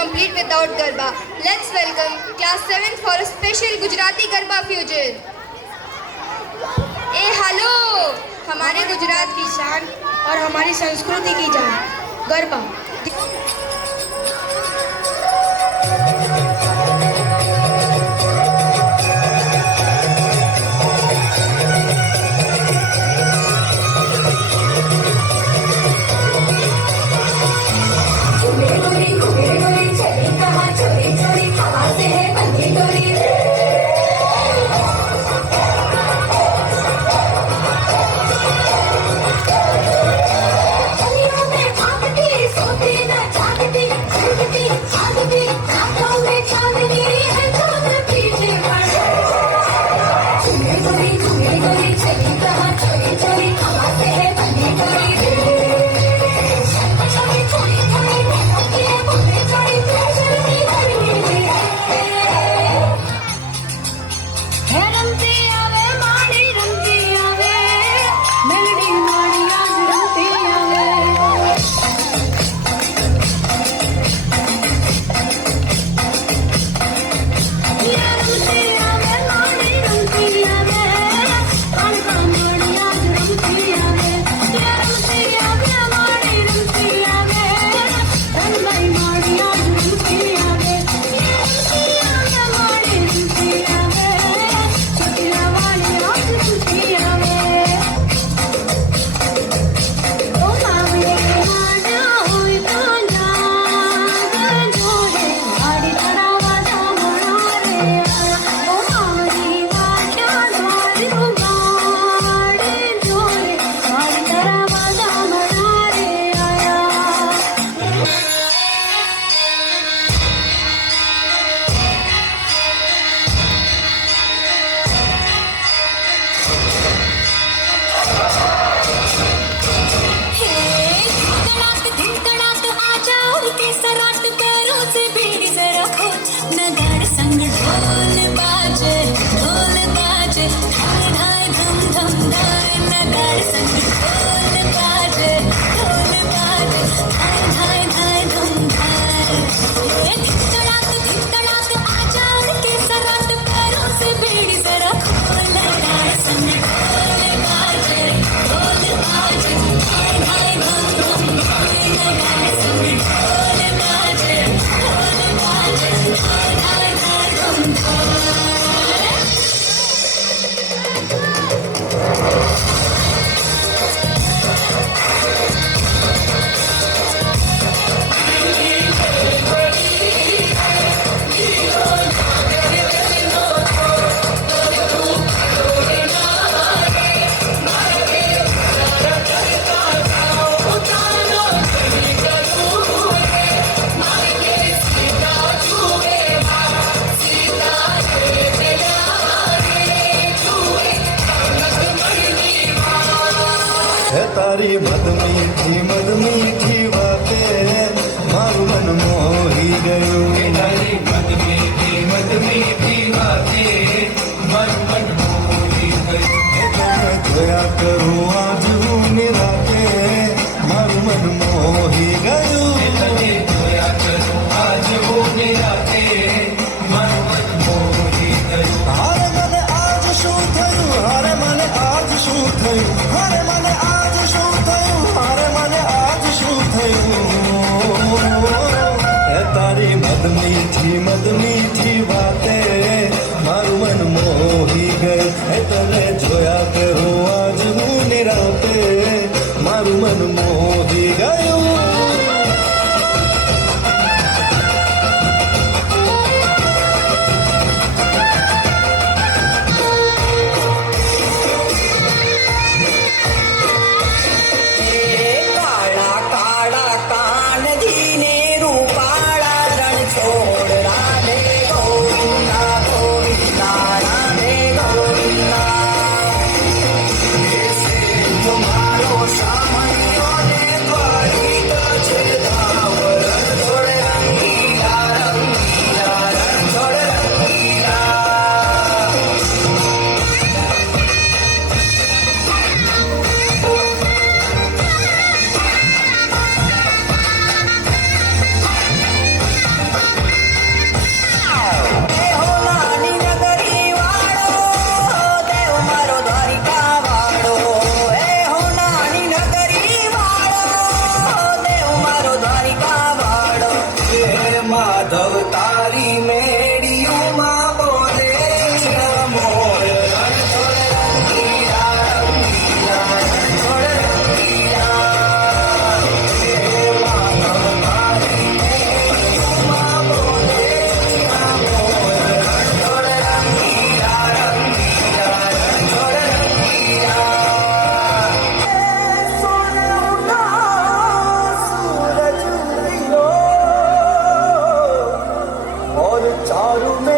complete without Garba. Let's welcome class 7th for a special Gujarati Garba fusion. Hello, हमारे गुजरात की शान और हमारी संस्कृति की जान गरबा। तारी मद मीठी बातें मारू मन मोही गयो। तारी मद मीठी बातें मारू मन मोही गयो। मैं जोया करूँ आज निराते मारू मन मोही गयो। जोया करूँ आज निराते मारू मन मोही गयो। हारे मने आज शू थयुं, हारे मने आज शू थयुं, हारे मने आज शू थयुं, हारे मने आज शू थयुं। तारी मद मीठी बातें मारू मन मोही गयो। तने जोया करूं आज हूँ निराते मारू मन मोही गयो। काला काला कान धीने रूपाला रण छोड़ राधे। મારું